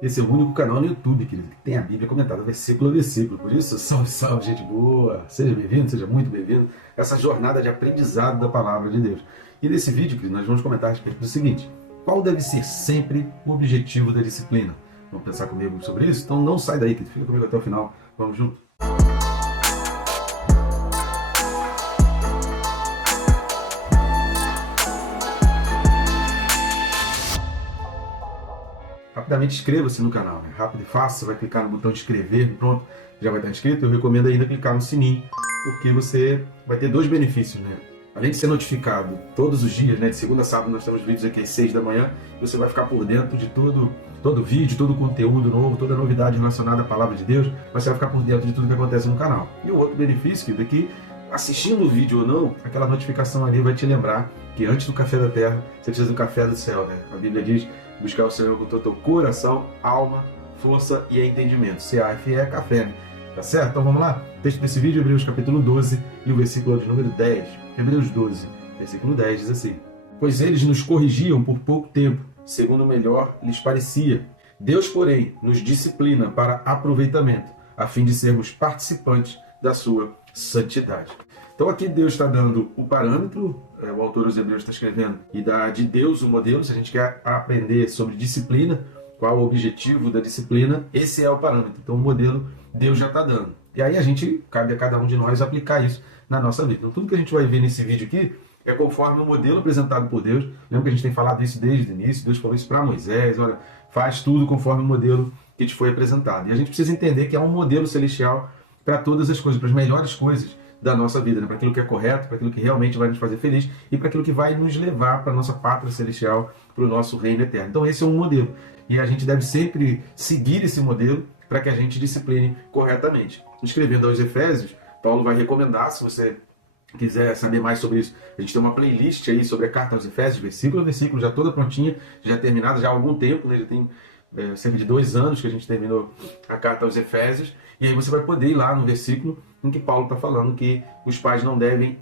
Esse é o único canal no YouTube, querido, que tem a Bíblia comentada versículo a versículo. Por isso, salve, salve, gente boa! Seja bem-vindo, seja muito bem-vindo a essa jornada de aprendizado da Palavra de Deus. E nesse vídeo, querido, nós vamos comentar a respeito do seguinte: qual deve ser sempre o objetivo da disciplina? Vamos pensar comigo sobre isso? Então não sai daí, querido, fica comigo até o final. Vamos junto. Rapidamente inscreva-se no canal, é rápido e fácil, você vai clicar no botão de inscrever, pronto, já vai estar inscrito. Eu recomendo ainda clicar no sininho, porque você vai ter dois benefícios, né? Além de ser notificado todos os dias, né? De segunda a sábado nós temos vídeos aqui às 6 da manhã, você vai ficar por dentro de todo vídeo, todo conteúdo novo, toda novidade relacionada à Palavra de Deus, você vai ficar por dentro de tudo que acontece no canal. E o outro benefício, querido, é que assistindo o vídeo ou não, aquela notificação ali vai te lembrar que antes do café da terra, você precisa do café do céu, né? A Bíblia diz: buscar o Senhor com todo o teu coração, alma, força e entendimento. CAF é café, né? Tá certo? Então vamos lá? O texto desse vídeo, Hebreus capítulo 12 e o versículo de número 10. Hebreus 12, versículo 10 diz assim: pois eles nos corrigiam por pouco tempo, segundo melhor lhes parecia. Deus, porém, nos disciplina para aproveitamento, a fim de sermos participantes da sua santidade. Então aqui Deus está dando o parâmetro, o autor dos Hebreus está escrevendo, e dá de Deus o modelo. Se a gente quer aprender sobre disciplina, qual o objetivo da disciplina, esse é o parâmetro. Então o modelo Deus já está dando. E aí cabe a cada um de nós aplicar isso na nossa vida. Então tudo que a gente vai ver nesse vídeo aqui é conforme o modelo apresentado por Deus. Lembra que a gente tem falado isso desde o início? Deus falou isso para Moisés: olha, faz tudo conforme o modelo que te foi apresentado. E a gente precisa entender que é um modelo celestial para todas as coisas, para as melhores coisas da nossa vida, né? Para aquilo que é correto, para aquilo que realmente vai nos fazer feliz e para aquilo que vai nos levar para a nossa pátria celestial, para o nosso reino eterno. Então esse é um modelo e a gente deve sempre seguir esse modelo para que a gente discipline corretamente. Escrevendo aos Efésios, Paulo vai recomendar, se você quiser saber mais sobre isso, a gente tem uma playlist aí sobre a carta aos Efésios, versículo a versículo, já toda prontinha, já terminada, já há algum tempo, né? Já tem cerca de 2 anos que a gente terminou a carta aos Efésios, e aí você vai poder ir lá no versículo em que Paulo está falando que os pais não devem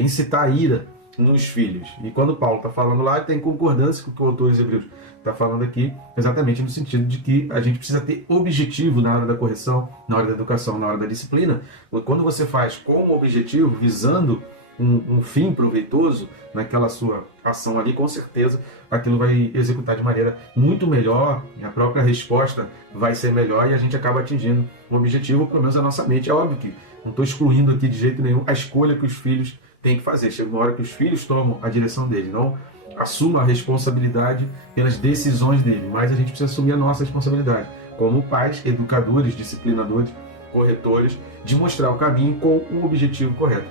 incitar a ira nos filhos. E quando Paulo está falando lá, tem concordância com o que o autor dos Hebreus está falando aqui, exatamente no sentido de que a gente precisa ter objetivo na hora da correção, na hora da educação, na hora da disciplina. Quando você faz com o objetivo, visando um fim proveitoso naquela sua ação ali, com certeza aquilo vai executar de maneira muito melhor, e a própria resposta vai ser melhor e a gente acaba atingindo o objetivo, pelo menos a nossa mente. É óbvio que não estou excluindo aqui de jeito nenhum a escolha que os filhos têm que fazer. Chega uma hora que os filhos tomam a direção dele, não assuma a responsabilidade pelas decisões dele, mas a gente precisa assumir a nossa responsabilidade como pais, educadores, disciplinadores, corretores, de mostrar o caminho com um objetivo correto.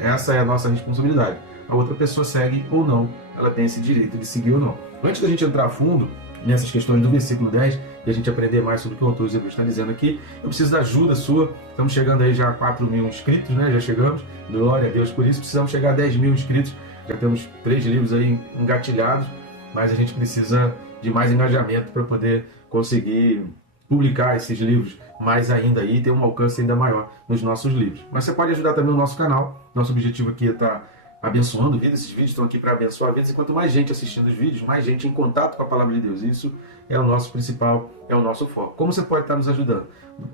Essa é a nossa responsabilidade. A outra pessoa segue ou não, ela tem esse direito de seguir ou não. Antes da gente entrar a fundo nessas questões do versículo 10 e a gente aprender mais sobre o que o autor dos Hebreus está dizendo aqui, eu preciso da ajuda sua. Estamos chegando aí já a 4.000 inscritos, né? Já chegamos, glória a Deus por isso. Precisamos chegar a 10.000 inscritos, já temos 3 livros aí engatilhados, mas a gente precisa de mais engajamento para poder conseguir publicar esses livros mais ainda aí, ter um alcance ainda maior nos nossos livros. Mas você pode ajudar também o nosso canal. Nosso objetivo aqui é estar abençoando vidas. Esses vídeos estão aqui para abençoar vidas, e quanto mais gente assistindo os vídeos, mais gente em contato com a Palavra de Deus. Isso é o nosso principal, é o nosso foco. Como você pode estar nos ajudando?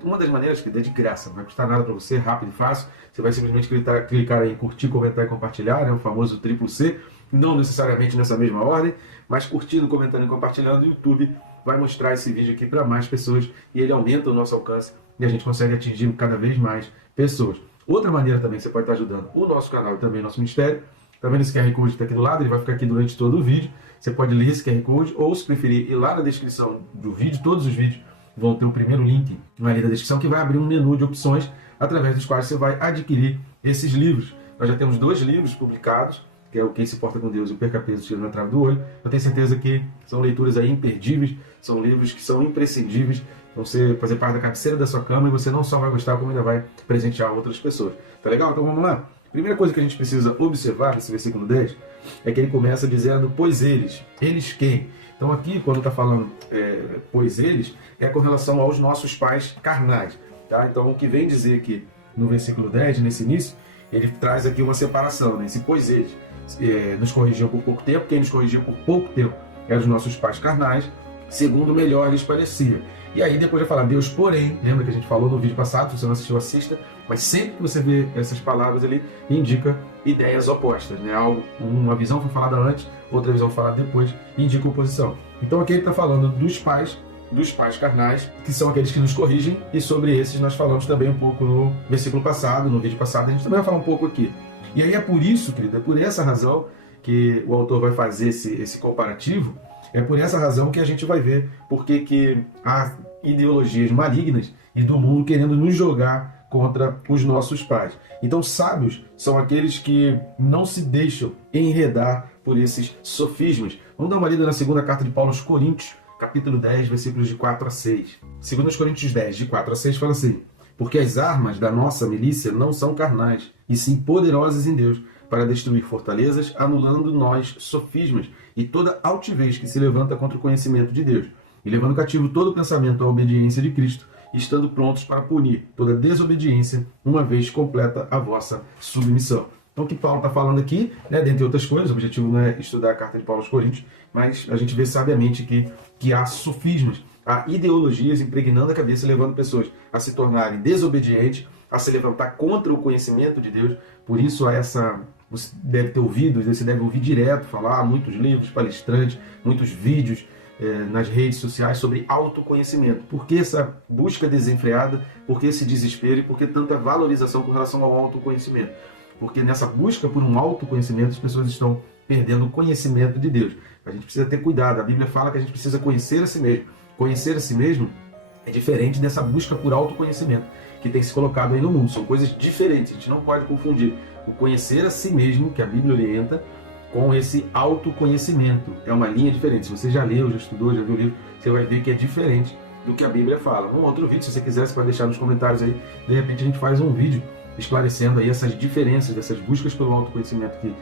Uma das maneiras que é de graça, não vai custar nada para você, rápido e fácil. Você vai simplesmente clicar aí em curtir, comentar e compartilhar, né? O famoso triplo C, não necessariamente nessa mesma ordem, mas curtindo, comentando e compartilhando. O YouTube vai mostrar esse vídeo aqui para mais pessoas e ele aumenta o nosso alcance e a gente consegue atingir cada vez mais pessoas. Outra maneira também que você pode estar ajudando o nosso canal e também o nosso ministério, tá vendo esse QR Code que está aqui do lado? Ele vai ficar aqui durante todo o vídeo. Você pode ler esse QR Code ou, se preferir, ir lá na descrição do vídeo. Todos os vídeos vão ter o primeiro link ali da descrição, que vai abrir um menu de opções através dos quais você vai adquirir esses livros. Nós já temos 2 livros publicados, que é o Quem se Porta com Deus e o Perca Peso Tiro na Trave do Olho. Eu tenho certeza que são leituras aí imperdíveis, são livros que são imprescindíveis, vão fazer parte da cabeceira da sua cama, e você não só vai gostar, como ainda vai presentear outras pessoas. Tá legal? Então vamos lá? Primeira coisa que a gente precisa observar nesse versículo 10 é que ele começa dizendo: pois eles quem? Então aqui, quando está falando pois eles, é com relação aos nossos pais carnais. Tá? Então o que vem dizer aqui no versículo 10, nesse início, ele traz aqui uma separação, né? Esse pois eles nos corrigiam por pouco tempo. Quem nos corrigia por pouco tempo eram os nossos pais carnais, segundo melhor lhes parecia. E aí depois vai falar, Deus, porém, lembra que a gente falou no vídeo passado, se você não assistiu, assista, mas sempre que você vê essas palavras ali, indica ideias opostas, né? Uma visão foi falada antes, outra visão foi falada depois, indica oposição. Então aqui ele está falando dos pais carnais, que são aqueles que nos corrigem, e sobre esses nós falamos também um pouco no versículo passado, no vídeo passado, a gente também vai falar um pouco aqui. E aí é por isso, querido, é por essa razão que o autor vai fazer esse comparativo, é por essa razão que a gente vai ver porque que há ideologias malignas e do mundo querendo nos jogar contra os nossos pais. Então, sábios são aqueles que não se deixam enredar por esses sofismas. Vamos dar uma lida na segunda carta de Paulo aos Coríntios, capítulo 10, versículos de 4 a 6. 2 Coríntios 10, de 4 a 6, fala assim: porque as armas da nossa milícia não são carnais, e sim poderosas em Deus, para destruir fortalezas, anulando nós sofismas e toda altivez que se levanta contra o conhecimento de Deus, e levando cativo todo pensamento à obediência de Cristo, e estando prontos para punir toda desobediência, uma vez completa a vossa submissão. Então o que Paulo está falando aqui, né, dentre outras coisas, o objetivo não é estudar a carta de Paulo aos Coríntios, mas a gente vê sabiamente que há sofismas, há ideologias impregnando a cabeça, levando pessoas a se tornarem desobedientes, a se levantar contra o conhecimento de Deus. Por isso há essa... Você deve ter ouvido, você deve ouvir direto falar, muitos livros, palestrantes, muitos vídeos nas redes sociais sobre autoconhecimento. Por que essa busca desenfreada? Por que esse desespero? E por que tanta valorização com relação ao autoconhecimento? Porque nessa busca por um autoconhecimento, as pessoas estão perdendo o conhecimento de Deus. A gente precisa ter cuidado. A Bíblia fala que a gente precisa conhecer a si mesmo. Conhecer a si mesmo é diferente dessa busca por autoconhecimento que tem se colocado aí no mundo. São coisas diferentes. A gente não pode confundir o conhecer a si mesmo, que a Bíblia orienta, com esse autoconhecimento. É uma linha diferente. Se você já leu, já estudou, já viu o livro, você vai ver que é diferente do que a Bíblia fala. Num outro vídeo, se você quiser, você pode deixar nos comentários aí. De repente a gente faz um vídeo esclarecendo aí essas diferenças, dessas buscas pelo autoconhecimento, que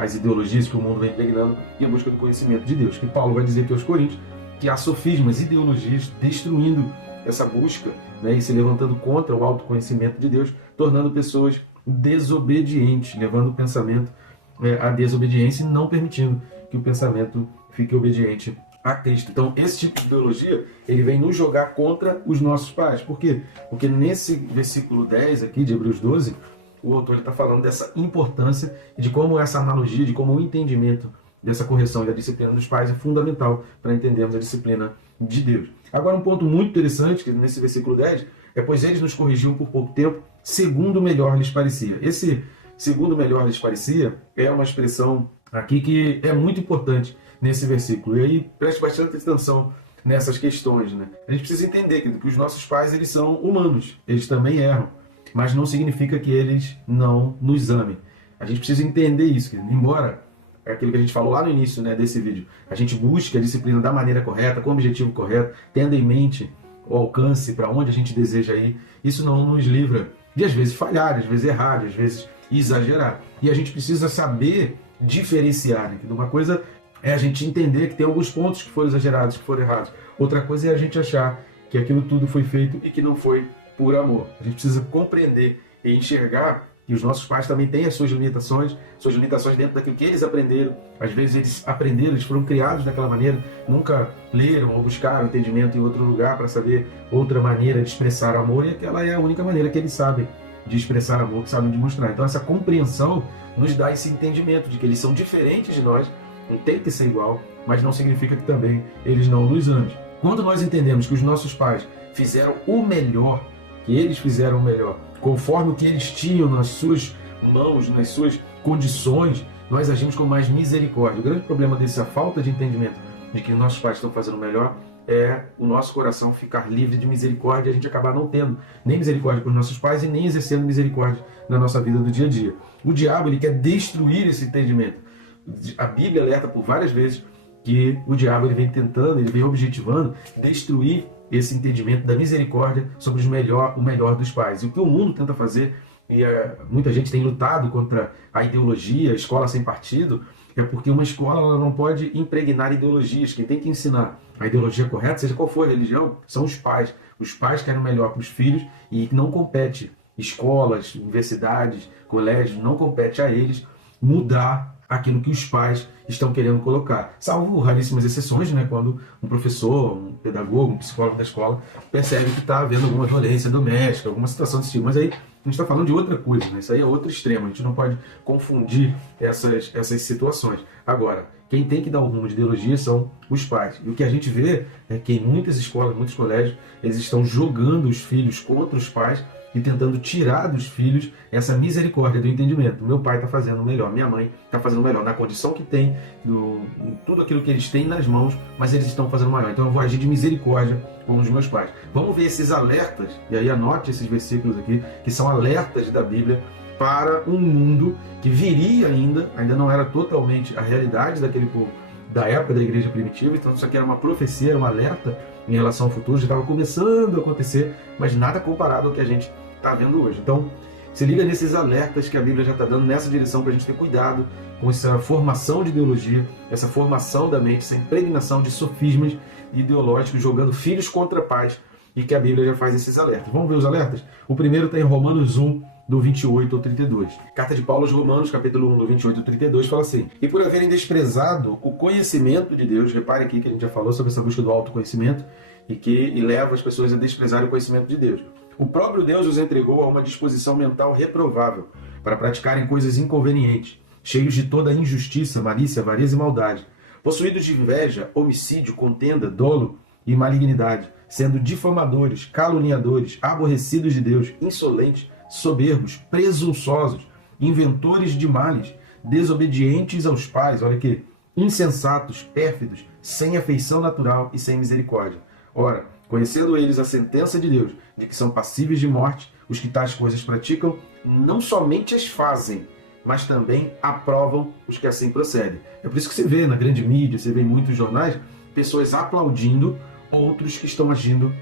as ideologias que o mundo vem impregnando, e a busca do conhecimento de Deus. Que Paulo vai dizer aqui aos Coríntios que há sofismas, ideologias destruindo essa busca, né, e se levantando contra o autoconhecimento de Deus, tornando pessoas desobedientes, levando o pensamento à desobediência e não permitindo que o pensamento fique obediente a Cristo. Então, esse tipo de ideologia, ele vem nos jogar contra os nossos pais. Por quê? Porque nesse versículo 10 aqui de Hebreus 12, o autor está falando dessa importância e de como essa analogia, de como o entendimento dessa correção e da disciplina dos pais é fundamental para entendermos a disciplina de Deus. Agora, um ponto muito interessante, que nesse versículo 10, é: pois eles nos corrigiam por pouco tempo, segundo melhor lhes parecia. Esse segundo melhor lhes parecia é uma expressão aqui que é muito importante nesse versículo. E aí, preste bastante atenção nessas questões, né? A gente precisa entender que os nossos pais, eles são humanos, eles também erram, mas não significa que eles não nos amem. A gente precisa entender isso, que embora é aquilo que a gente falou lá no início, né, desse vídeo, a gente busca a disciplina da maneira correta, com o objetivo correto, tendo em mente o alcance para onde a gente deseja ir, isso não nos livra de às vezes falhar, às vezes errar, às vezes exagerar. E a gente precisa saber diferenciar, né? Que uma coisa é a gente entender que tem alguns pontos que foram exagerados, que foram errados. Outra coisa é a gente achar que aquilo tudo foi feito e que não foi por amor. A gente precisa compreender e enxergar que os nossos pais também têm as suas limitações dentro daquilo que eles aprenderam. Às vezes eles aprenderam, eles foram criados daquela maneira, nunca leram ou buscaram entendimento em outro lugar para saber outra maneira de expressar amor, e aquela é a única maneira que eles sabem de expressar amor, que sabem demonstrar. Então essa compreensão nos dá esse entendimento de que eles são diferentes de nós, não tem que ser igual, mas não significa que também eles não nos amem. Quando nós entendemos que os nossos pais fizeram o melhor, que eles fizeram o melhor, conforme o que eles tinham nas suas mãos, nas suas condições, nós agimos com mais misericórdia. O grande problema dessa falta de entendimento de que nossos pais estão fazendo o melhor é o nosso coração ficar livre de misericórdia e a gente acabar não tendo nem misericórdia com os nossos pais e nem exercendo misericórdia na nossa vida do dia a dia. O diabo, ele quer destruir esse entendimento. A Bíblia alerta por várias vezes que o diabo, ele vem tentando, ele vem objetivando destruir esse entendimento da misericórdia sobre o melhor dos pais. E o que o mundo tenta fazer, e muita gente tem lutado contra a ideologia, a escola sem partido, é porque uma escola ela não pode impregnar ideologias. Quem tem que ensinar a ideologia correta, seja qual for a religião, são os pais. Os pais querem o melhor para os filhos e não compete escolas, universidades, colégios, não compete a eles mudar aquilo que os pais estão querendo colocar. Salvo raríssimas exceções, né, quando um professor, um pedagogo, um psicólogo da escola percebe que está havendo alguma violência doméstica, alguma situação desse tipo. Mas aí a gente está falando de outra coisa, né? Isso aí é outro extremo, a gente não pode confundir essas situações. Agora, quem tem que dar o rumo de ideologia são os pais. E o que a gente vê é que em muitas escolas, muitos colégios, eles estão jogando os filhos contra os pais e tentando tirar dos filhos essa misericórdia do entendimento. Meu pai está fazendo o melhor, minha mãe está fazendo o melhor, na condição que tem, tudo aquilo que eles têm nas mãos, mas eles estão fazendo o melhor. Então eu vou agir de misericórdia com os meus pais. Vamos ver esses alertas, e aí anote esses versículos aqui, que são alertas da Bíblia para um mundo que viria ainda não era totalmente a realidade daquele povo, da época da igreja primitiva. Então isso aqui era uma profecia, era um alerta em relação ao futuro, já estava começando a acontecer, mas nada comparado ao que a gente está vendo hoje. Então, se liga nesses alertas que a Bíblia já está dando nessa direção para a gente ter cuidado com essa formação de ideologia, essa formação da mente, essa impregnação de sofismas ideológicos, jogando filhos contra pais, e que a Bíblia já faz esses alertas. Vamos ver os alertas? O primeiro está em Romanos 1, do 28 ao 32. Carta de Paulo aos Romanos, capítulo 1, do 28 ao 32, fala assim: e por haverem desprezado o conhecimento de Deus, repare aqui que a gente já falou sobre essa busca do autoconhecimento, e leva as pessoas a desprezarem o conhecimento de Deus. O próprio Deus os entregou a uma disposição mental reprovável, para praticarem coisas inconvenientes, cheios de toda injustiça, malícia, avareza e maldade, possuídos de inveja, homicídio, contenda, dolo e malignidade, sendo difamadores, caluniadores, aborrecidos de Deus, insolentes, soberbos, presunçosos, inventores de males, desobedientes aos pais, olha aqui, insensatos, pérfidos, sem afeição natural e sem misericórdia. Ora, conhecendo eles a sentença de Deus, de que são passíveis de morte, os que tais coisas praticam, não somente as fazem, mas também aprovam os que assim procedem. É por isso que você vê na grande mídia, você vê em muitos jornais, pessoas aplaudindo outros que estão agindo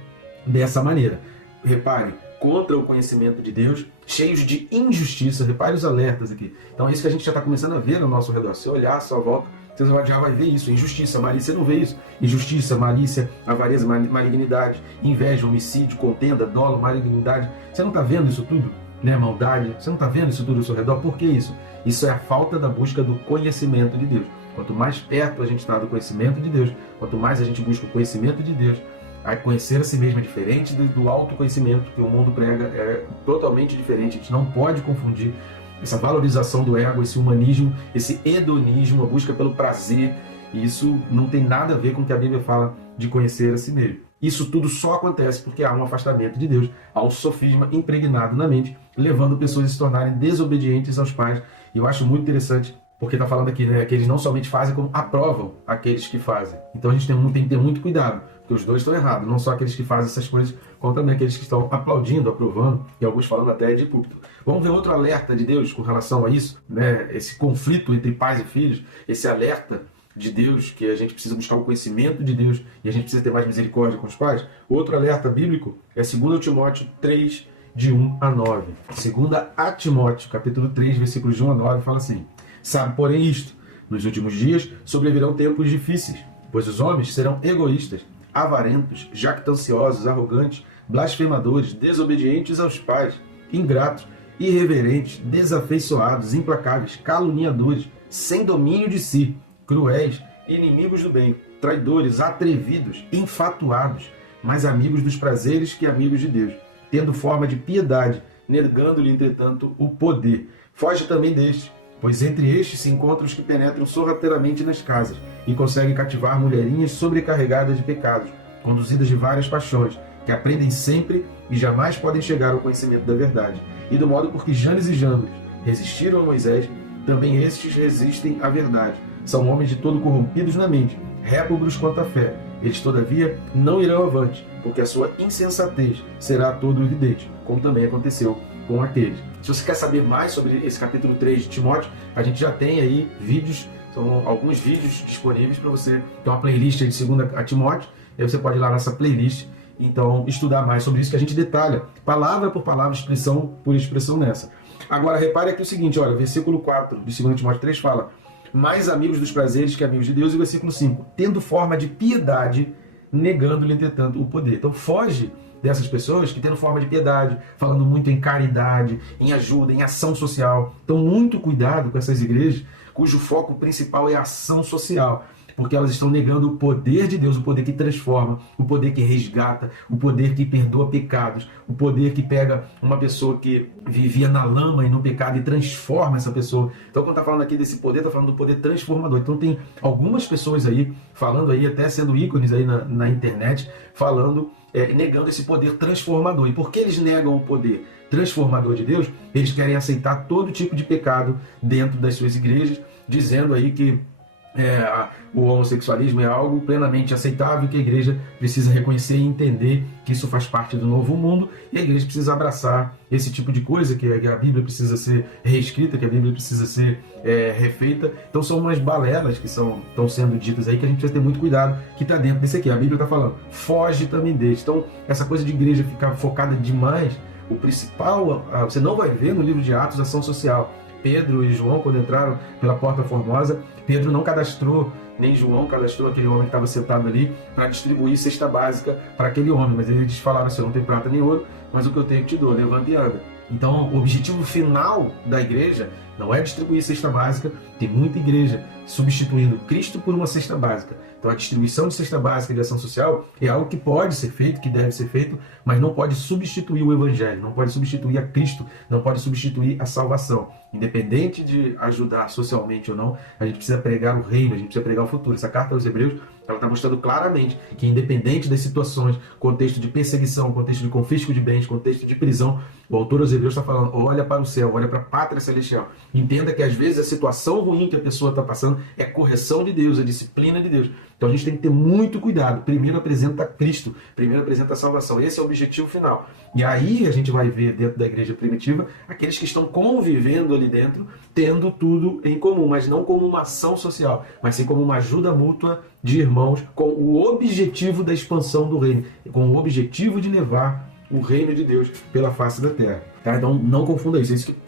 dessa maneira. Repare, contra o conhecimento de Deus, cheios de injustiça. Repare os alertas aqui. Então é isso que a gente já está começando a ver ao nosso redor. Se olhar à sua volta, você já vai ver isso. Injustiça, malícia, você não vê isso. Injustiça, malícia, avareza, malignidade, inveja, homicídio, contenda, dolo, malignidade. Você não está vendo isso tudo? Né? Maldade. Você não está vendo isso tudo ao seu redor? Por que isso? Isso é a falta da busca do conhecimento de Deus. Quanto mais perto a gente está do conhecimento de Deus, quanto mais a gente busca o conhecimento de Deus, a conhecer a si mesmo é diferente do autoconhecimento que o mundo prega, é totalmente diferente. A gente não pode confundir essa valorização do ego, esse humanismo, esse hedonismo, a busca pelo prazer. E isso não tem nada a ver com o que a Bíblia fala de conhecer a si mesmo. Isso tudo só acontece porque há um afastamento de Deus, há um sofisma impregnado na mente, levando pessoas a se tornarem desobedientes aos pais. E eu acho muito interessante, porque está falando aqui, né, que eles não somente fazem, como aprovam aqueles que fazem. Então a gente tem que ter muito cuidado, porque os dois estão errados. Não só aqueles que fazem essas coisas, como também aqueles que estão aplaudindo, aprovando, e alguns falando até de púlpito. Vamos ver outro alerta de Deus com relação a isso, né? Esse conflito entre pais e filhos, esse alerta de Deus, que a gente precisa buscar o conhecimento de Deus e a gente precisa ter mais misericórdia com os pais. Outro alerta bíblico é 2 Timóteo 3, de 1 a 9. 2 a Timóteo, capítulo 3, versículos de 1 a 9, fala assim: sabe, porém, isto, nos últimos dias sobrevirão tempos difíceis, pois os homens serão egoístas, avarentos, jactanciosos, arrogantes, blasfemadores, desobedientes aos pais, ingratos, irreverentes, desafeiçoados, implacáveis, caluniadores, sem domínio de si, cruéis, inimigos do bem, traidores, atrevidos, enfatuados, mais amigos dos prazeres que amigos de Deus, tendo forma de piedade, negando-lhe, entretanto, o poder. Foge também destes, pois entre estes se encontram os que penetram sorrateiramente nas casas e conseguem cativar mulherinhas sobrecarregadas de pecados, conduzidas de várias paixões, que aprendem sempre e jamais podem chegar ao conhecimento da verdade. E do modo por que Janes e Jambres resistiram a Moisés, também estes resistem à verdade. São homens de todo corrompidos na mente, réprobos quanto à fé. Eles, todavia, não irão avante, porque a sua insensatez será a todo evidente, como também aconteceu com aqueles. Se você quer saber mais sobre esse capítulo 3 de Timóteo, a gente já tem aí vídeos, são alguns vídeos disponíveis para você. Tem uma playlist aí de 2 a Timóteo, aí você pode ir lá nessa playlist, então estudar mais sobre isso, que a gente detalha, palavra por palavra, expressão por expressão nessa. Agora, repare aqui o seguinte, olha, versículo 4 de 2 Timóteo 3 fala: mais amigos dos prazeres que amigos de Deus, e o versículo 5, tendo forma de piedade, negando-lhe, entretanto, o poder. Então foge dessas pessoas que tendo forma de piedade, falando muito em caridade, em ajuda, em ação social. Então muito cuidado com essas igrejas, cujo foco principal é a ação social. Porque elas estão negando o poder de Deus, o poder que transforma, o poder que resgata, o poder que perdoa pecados, o poder que pega uma pessoa que vivia na lama e no pecado e transforma essa pessoa. Então, quando está falando aqui desse poder, está falando do poder transformador. Então, tem algumas pessoas aí, falando aí, até sendo ícones aí na internet, falando, negando esse poder transformador. E por que eles negam o poder transformador de Deus? Eles querem aceitar todo tipo de pecado dentro das suas igrejas, dizendo aí que o homossexualismo é algo plenamente aceitável, que a igreja precisa reconhecer e entender que isso faz parte do novo mundo, e a igreja precisa abraçar esse tipo de coisa, que a Bíblia precisa ser reescrita, que a Bíblia precisa ser refeita. Então são umas balelas que estão sendo ditas aí, que a gente precisa ter muito cuidado, que está dentro desse aqui. A Bíblia está falando, foge também deste. Então essa coisa de igreja ficar focada demais, o principal, você não vai ver no livro de Atos ação social. Pedro e João, quando entraram pela Porta Formosa, Pedro não cadastrou, nem João cadastrou aquele homem que estava sentado ali para distribuir cesta básica para aquele homem. Mas eles falaram assim, eu não tenho prata nem ouro, mas o que eu tenho eu te dou, levanta e anda. Então, o objetivo final da igreja não é distribuir cesta básica. Tem muita igreja substituindo Cristo por uma cesta básica. Então, a distribuição de cesta básica de ação social é algo que pode ser feito, que deve ser feito, mas não pode substituir o Evangelho, não pode substituir a Cristo, não pode substituir a salvação. Independente de ajudar socialmente ou não, a gente precisa pregar o reino, a gente precisa pregar o futuro. Essa carta aos Hebreus, ela está mostrando claramente que, independente das situações, contexto de perseguição, contexto de confisco de bens, contexto de prisão, o autor aos Hebreus está falando, olha para o céu, olha para a pátria celestial. Entenda que às vezes a situação ruim que a pessoa está passando é correção de Deus, é disciplina de Deus. Então a gente tem que ter muito cuidado. Primeiro apresenta Cristo, primeiro apresenta a salvação. Esse é o objetivo final. E aí a gente vai ver dentro da igreja primitiva aqueles que estão convivendo ali dentro, tendo tudo em comum, mas não como uma ação social, mas sim como uma ajuda mútua de irmãos, com o objetivo da expansão do reino, com o objetivo de levar o reino de Deus pela face da terra. Tá? Então não confunda isso. É isso que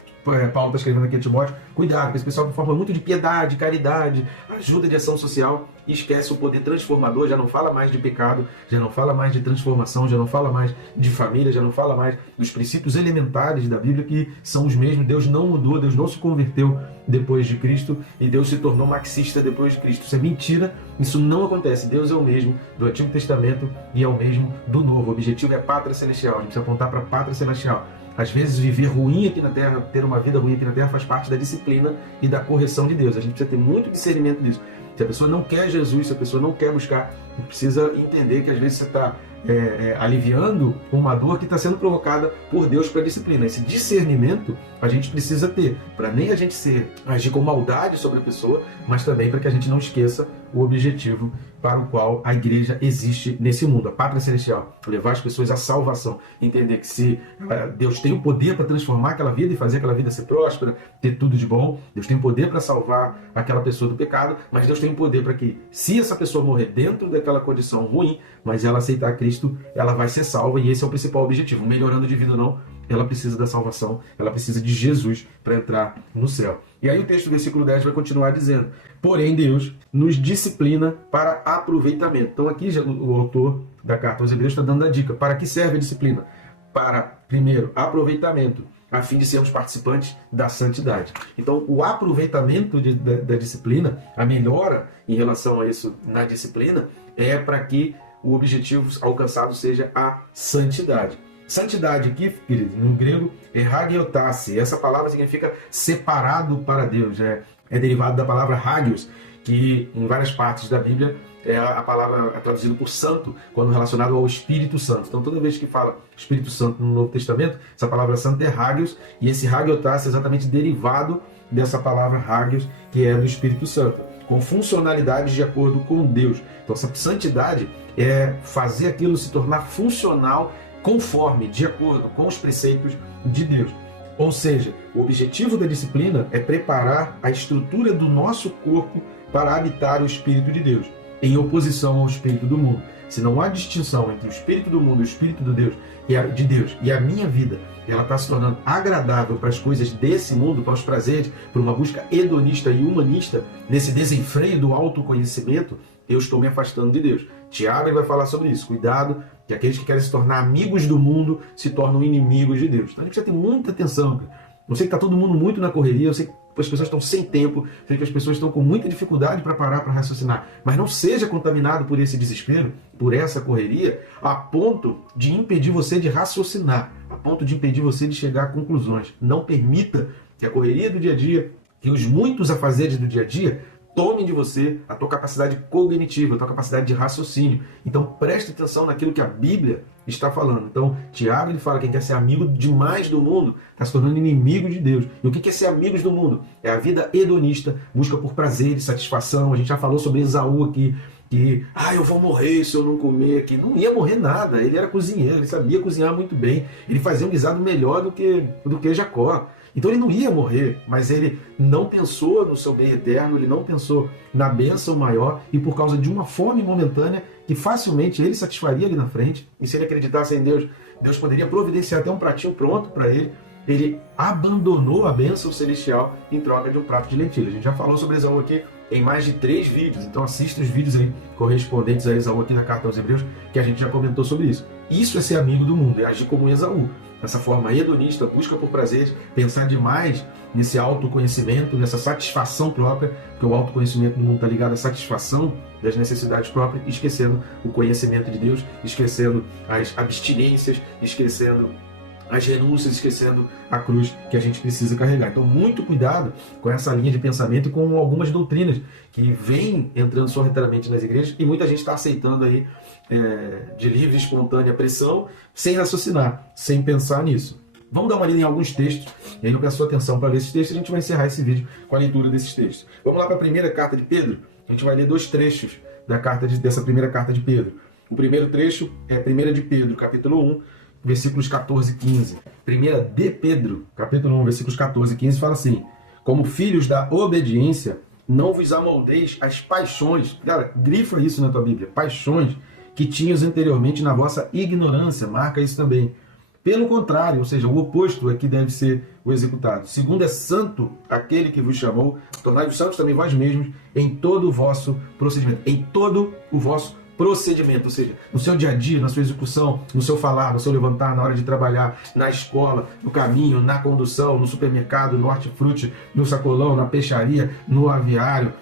Paulo está escrevendo aqui a Timóteo. Cuidado, porque esse pessoal forma muito de piedade, caridade, ajuda de ação social, e esquece o poder transformador, já não fala mais de pecado, já não fala mais de transformação, já não fala mais de família, já não fala mais dos princípios elementares da Bíblia, que são os mesmos. Deus não mudou, Deus não se converteu depois de Cristo, e Deus se tornou marxista depois de Cristo. Isso é mentira, isso não acontece. Deus é o mesmo do Antigo Testamento e é o mesmo do Novo. O objetivo é a pátria celestial, a gente precisa apontar para a pátria celestial. Às vezes viver ruim aqui na Terra, ter uma vida ruim aqui na Terra faz parte da disciplina e da correção de Deus. A gente precisa ter muito discernimento disso. Se a pessoa não quer Jesus, se a pessoa não quer buscar, precisa entender que às vezes você está aliviando uma dor que está sendo provocada por Deus para a disciplina. Esse discernimento a gente precisa ter, para nem a gente agir com maldade sobre a pessoa, mas também para que a gente não esqueça o objetivo para o qual a igreja existe nesse mundo, a pátria celestial, levar as pessoas à salvação, entender que se Deus tem o poder para transformar aquela vida e fazer aquela vida ser próspera, ter tudo de bom, Deus tem o poder para salvar aquela pessoa do pecado, mas Deus tem o poder para que, se essa pessoa morrer dentro daquela condição ruim, mas ela aceitar Cristo, ela vai ser salva, e esse é o principal objetivo. Melhorando de vida ou não, ela precisa da salvação, ela precisa de Jesus para entrar no céu. E aí o texto do versículo 10 vai continuar dizendo, porém Deus nos disciplina para aproveitamento. Então aqui o autor da carta aos Hebreus está dando a dica. Para que serve a disciplina? Para, primeiro, aproveitamento, a fim de sermos participantes da santidade. Então o aproveitamento da disciplina, a melhora em relação a isso na disciplina, é para que o objetivo alcançado seja a santidade. Santidade aqui, querido, no grego é hagiotase. Essa palavra significa separado para Deus. É derivado da palavra hagios, que em várias partes da Bíblia a palavra é traduzida por santo, quando relacionado ao Espírito Santo. Então toda vez que fala Espírito Santo no Novo Testamento, essa palavra santo é hagios, e esse hagiotase é exatamente derivado dessa palavra hagios, que é do Espírito Santo, com funcionalidades de acordo com Deus. Então essa santidade é fazer aquilo se tornar funcional conforme, de acordo com os preceitos de Deus. Ou seja, o objetivo da disciplina é preparar a estrutura do nosso corpo para habitar o Espírito de Deus, em oposição ao Espírito do mundo. Se não há distinção entre o Espírito do mundo e o Espírito de Deus e a minha vida, ela está se tornando agradável para as coisas desse mundo, para os prazeres, para uma busca hedonista e humanista, nesse desenfreio do autoconhecimento, eu estou me afastando de Deus. Tiago vai falar sobre isso. Cuidado, que aqueles que querem se tornar amigos do mundo se tornam inimigos de Deus. Então a gente precisa ter muita atenção. Eu sei que está todo mundo muito na correria, eu sei que as pessoas estão sem tempo, sei que as pessoas estão com muita dificuldade para parar para raciocinar. Mas não seja contaminado por esse desespero, por essa correria, a ponto de impedir você de raciocinar, a ponto de impedir você de chegar a conclusões. Não permita que a correria do dia a dia, que os muitos afazeres do dia a dia, tomem de você a tua capacidade cognitiva, a tua capacidade de raciocínio. Então preste atenção naquilo que a Bíblia está falando. Então Tiago ele fala que quem quer ser amigo demais do mundo está se tornando inimigo de Deus. E o que é ser amigos do mundo? É a vida hedonista, busca por prazer e satisfação. A gente já falou sobre Esaú aqui, que eu vou morrer se eu não comer aqui. Não ia morrer nada, ele era cozinheiro, ele sabia cozinhar muito bem, ele fazia um guisado melhor do que Jacó. Então ele não ia morrer, mas ele não pensou no seu bem eterno, ele não pensou na bênção maior, e por causa de uma fome momentânea que facilmente ele satisfaria ali na frente, e se ele acreditasse em Deus, Deus poderia providenciar até um pratinho pronto para ele, ele abandonou a bênção celestial em troca de um prato de lentilha. A gente já falou sobre Esaú aqui em mais de 3 vídeos, então assista os vídeos aí correspondentes a Esaú aqui na Carta aos Hebreus, que a gente já comentou sobre isso. Isso é ser amigo do mundo, é agir como Esaú. Essa forma hedonista, busca por prazeres, pensar demais nesse autoconhecimento, nessa satisfação própria, porque o autoconhecimento do mundo está ligado à satisfação das necessidades próprias, esquecendo o conhecimento de Deus, esquecendo as abstinências, esquecendo as renúncias, esquecendo a cruz que a gente precisa carregar. Então, muito cuidado com essa linha de pensamento e com algumas doutrinas que vêm entrando sorrateiramente nas igrejas e muita gente está aceitando aí de livre e espontânea pressão, sem raciocinar, sem pensar nisso. Vamos dar uma lida em alguns textos, e aí eu peço sua atenção para ler esses textos e a gente vai encerrar esse vídeo com a leitura desses textos. Vamos lá para a primeira carta de Pedro, a gente vai ler 2 trechos dessa primeira carta de Pedro. O primeiro trecho é 1 de Pedro, capítulo 1, versículos 14 e 15. 1 de Pedro, capítulo 1, versículos 14 e 15, fala assim: como filhos da obediência, não vos amoldeis as paixões. Cara, grifa isso na tua Bíblia. Paixões que tinhas anteriormente na vossa ignorância. Marca isso também. Pelo contrário, ou seja, o oposto é que deve ser o executado. Segundo é santo aquele que vos chamou, tornai-vos santos também vós mesmos em todo o vosso procedimento. Em todo o vosso procedimento, ou seja, no seu dia a dia, na sua execução, no seu falar, no seu levantar, na hora de trabalhar, na escola, no caminho, na condução, no supermercado, no hortifruti, no sacolão, na peixaria, no aviário,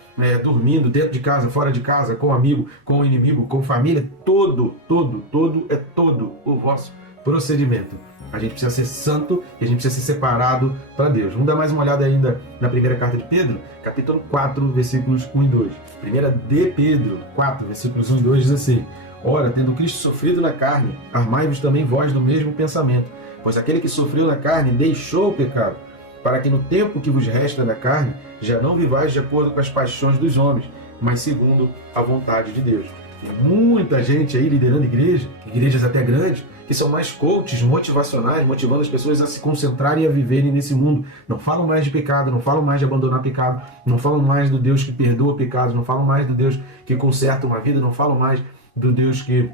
dormindo, dentro de casa, fora de casa, com amigo, com inimigo, com família, todo o vosso procedimento. A gente precisa ser santo e a gente precisa ser separado para Deus. Vamos dar mais uma olhada ainda na primeira carta de Pedro, capítulo 4, versículos 1 e 2. Primeira de Pedro 4, versículos 1 e 2 diz assim: ora, tendo Cristo sofrido na carne, armai-vos também vós do mesmo pensamento, pois aquele que sofreu na carne deixou o pecado, para que no tempo que vos resta na carne, já não vivais de acordo com as paixões dos homens, mas segundo a vontade de Deus. Tem muita gente aí liderando igrejas até grandes, que são mais coaches motivacionais, motivando as pessoas a se concentrarem e a viverem nesse mundo. Não falam mais de pecado, não falam mais de abandonar pecado, não falam mais do Deus que perdoa pecados, não falam mais do Deus que conserta uma vida, não falam mais do Deus que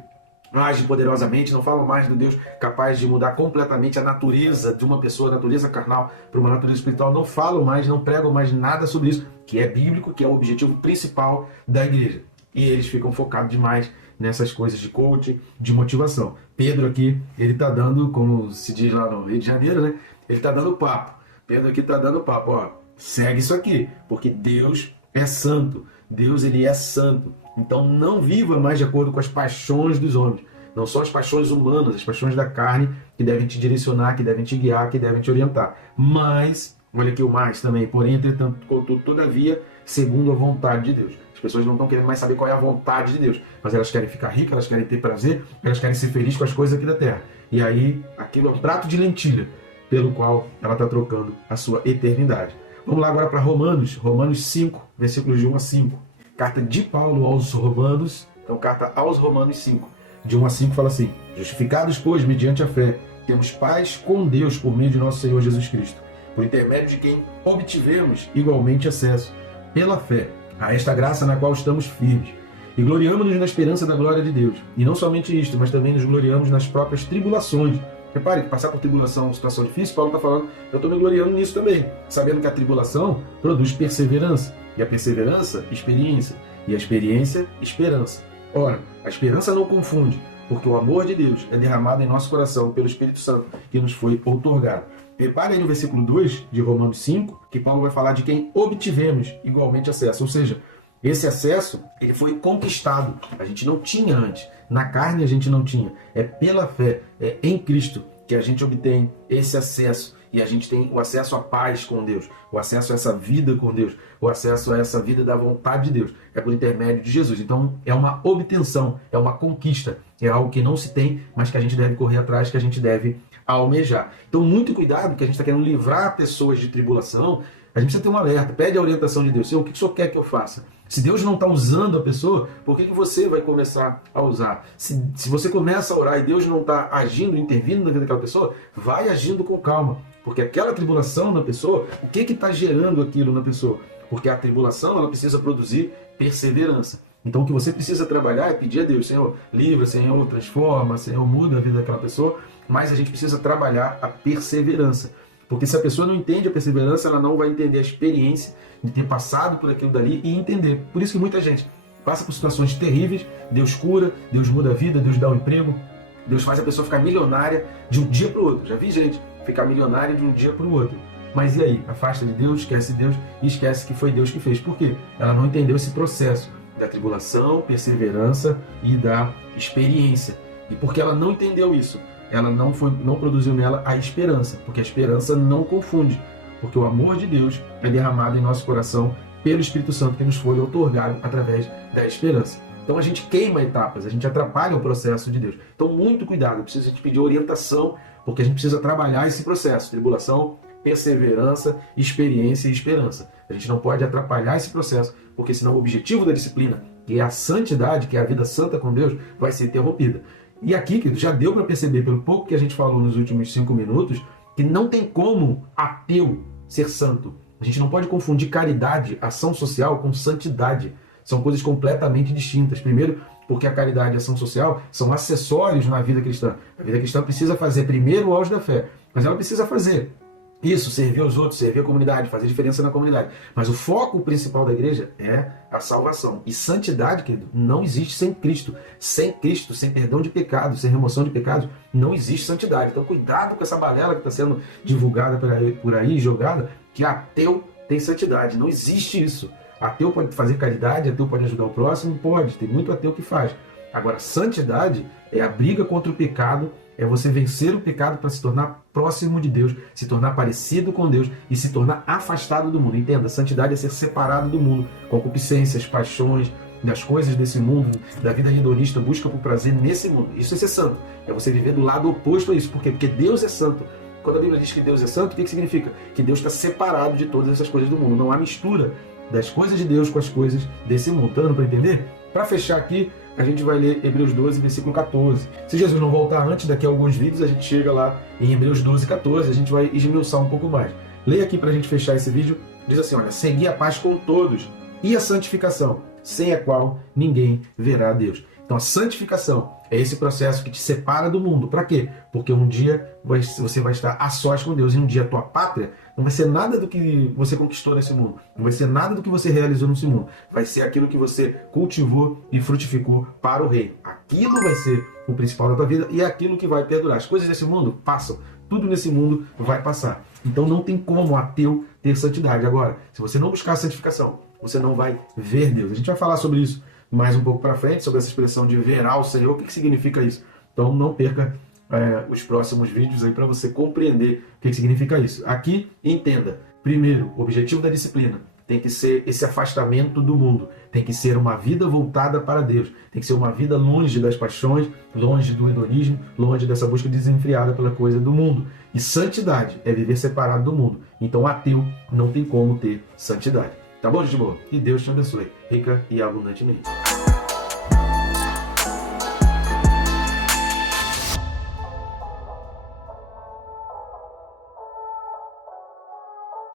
age poderosamente, não falam mais do Deus capaz de mudar completamente a natureza de uma pessoa, a natureza carnal para uma natureza espiritual. Não falam mais, não pregam mais nada sobre isso, que é bíblico, que é o objetivo principal da igreja. E eles ficam focados demais nessas coisas de coaching, de motivação. Pedro aqui, ele está dando, como se diz lá no Rio de Janeiro, né? Ele está dando papo. Pedro aqui está dando papo, ó. Segue isso aqui, porque Deus é santo. Deus, ele é santo. Então não viva mais de acordo com as paixões dos homens. Não são as paixões humanas, as paixões da carne que devem te direcionar, que devem te guiar, que devem te orientar. Mas, olha aqui o mais também, porém, entretanto, contudo, todavia, segundo a vontade de Deus. As pessoas não estão querendo mais saber qual é a vontade de Deus, mas elas querem ficar ricas, elas querem ter prazer, elas querem ser felizes com as coisas aqui da terra. E aí, aquilo é um prato de lentilha, pelo qual ela está trocando a sua eternidade. Vamos lá agora para Romanos 5, versículos de 1 a 5. Carta de Paulo aos Romanos, então carta aos Romanos 5, de 1 a 5 fala assim: justificados, pois, mediante a fé, temos paz com Deus por meio de nosso Senhor Jesus Cristo, por intermédio de quem obtivemos igualmente acesso, pela fé, a esta graça na qual estamos firmes, e gloriamo-nos na esperança da glória de Deus. E não somente isto, mas também nos gloriamos nas próprias tribulações. Repare que passar por tribulação é uma situação difícil, Paulo está falando, eu estou me gloriando nisso também, sabendo que a tribulação produz perseverança, e a perseverança, experiência, e a experiência, esperança. Ora, a esperança não confunde, porque o amor de Deus é derramado em nosso coração pelo Espírito Santo que nos foi outorgado. Repare aí no versículo 2 de Romanos 5, que Paulo vai falar de quem obtivemos igualmente acesso. Ou seja, esse acesso ele foi conquistado. A gente não tinha antes. Na carne a gente não tinha. É pela fé, é em Cristo que a gente obtém esse acesso. E a gente tem o acesso à paz com Deus, o acesso a essa vida com Deus, o acesso a essa vida da vontade de Deus. É por intermédio de Jesus. Então é uma obtenção, é uma conquista. É algo que não se tem, mas que a gente deve correr atrás, que a gente deve almejar. Então muito cuidado, que a gente está querendo livrar pessoas de tribulação. A gente precisa ter um alerta, pede a orientação de Deus. Senhor, o que o Senhor quer que eu faça? Se Deus não está usando a pessoa, por que você vai começar a usar? Se você começa a orar e Deus não está agindo, intervindo na vida daquela pessoa, vai agindo com calma. Porque aquela tribulação na pessoa, o que está gerando aquilo na pessoa? Porque a tribulação ela precisa produzir perseverança. Então o que você precisa trabalhar é pedir a Deus, Senhor, livra, Senhor, transforma, Senhor, muda a vida daquela pessoa. Mas a gente precisa trabalhar a perseverança. Porque se a pessoa não entende a perseverança, ela não vai entender a experiência de ter passado por aquilo dali e entender. Por isso que muita gente passa por situações terríveis, Deus cura, Deus muda a vida, Deus dá um emprego, Deus faz a pessoa ficar milionária de um dia para o outro. Já vi gente ficar milionária de um dia para o outro. Mas e aí? Afasta de Deus, esquece Deus e esquece que foi Deus que fez. Por quê? Ela não entendeu esse processo da tribulação, perseverança e da experiência. E porque ela não entendeu isso, ela não produziu nela a esperança, porque a esperança não confunde, porque o amor de Deus é derramado em nosso coração pelo Espírito Santo que nos foi outorgado através da esperança. Então a gente queima etapas, a gente atrapalha o processo de Deus. Então muito cuidado, precisa te pedir orientação, porque a gente precisa trabalhar esse processo, tribulação, perseverança, experiência e esperança. A gente não pode atrapalhar esse processo, porque senão o objetivo da disciplina, que é a santidade, que é a vida santa com Deus, vai ser interrompida. E aqui, querido, já deu para perceber, pelo pouco que a gente falou nos últimos 5 minutos, que não tem como ateu ser santo. A gente não pode confundir caridade, ação social, com santidade. São coisas completamente distintas. Primeiro, porque a caridade e a ação social são acessórios na vida cristã. A vida cristã precisa fazer primeiro o auge da fé, mas ela precisa fazer isso, servir aos outros, servir a comunidade, fazer diferença na comunidade. Mas o foco principal da igreja é a salvação. E santidade, querido, não existe sem Cristo. Sem Cristo, sem perdão de pecados, sem remoção de pecados, não existe santidade. Então cuidado com essa balela que está sendo divulgada por aí, jogada, que ateu tem santidade. Não existe isso. Ateu pode fazer caridade, ateu pode ajudar o próximo, pode. Tem muito ateu que faz. Agora, santidade é a briga contra o pecado, é você vencer o pecado para se tornar próximo de Deus, se tornar parecido com Deus e se tornar afastado do mundo. Entenda, santidade é ser separado do mundo, concupiscências, paixões, das coisas desse mundo, da vida hedonista, busca por prazer nesse mundo. Isso é ser santo, é você viver do lado oposto a isso. Por quê? Porque Deus é santo. Quando a Bíblia diz que Deus é santo, o que significa? Que Deus está separado de todas essas coisas do mundo. Não há mistura das coisas de Deus com as coisas desse mundo. Tá dando para entender? Para fechar aqui, a gente vai ler Hebreus 12, versículo 14. Se Jesus não voltar antes, daqui a alguns vídeos, a gente chega lá em Hebreus 12, 14, a gente vai esmiuçar um pouco mais. Leia aqui para a gente fechar esse vídeo. Diz assim, olha, segui a paz com todos e a santificação, sem a qual ninguém verá a Deus. Então a santificação é esse processo que te separa do mundo. Para quê? Porque um dia você vai estar a sós com Deus e um dia a tua pátria não vai ser nada do que você conquistou nesse mundo. Não vai ser nada do que você realizou nesse mundo. Vai ser aquilo que você cultivou e frutificou para o rei. Aquilo vai ser o principal da tua vida e é aquilo que vai perdurar. As coisas desse mundo passam. Tudo nesse mundo vai passar. Então não tem como ateu ter santidade. Agora, se você não buscar a santificação, você não vai ver Deus. A gente vai falar sobre isso mais um pouco para frente, sobre essa expressão de verá o Senhor. O que significa isso? Então não perca os próximos vídeos aí para você compreender o que significa isso. Aqui, entenda. Primeiro, o objetivo da disciplina tem que ser esse afastamento do mundo. Tem que ser uma vida voltada para Deus. Tem que ser uma vida longe das paixões, longe do hedonismo, longe dessa busca desenfreada pela coisa do mundo. E santidade é viver separado do mundo. Então ateu não tem como ter santidade. Tá bom, gente boa? Que Deus te abençoe, rica e abundantemente.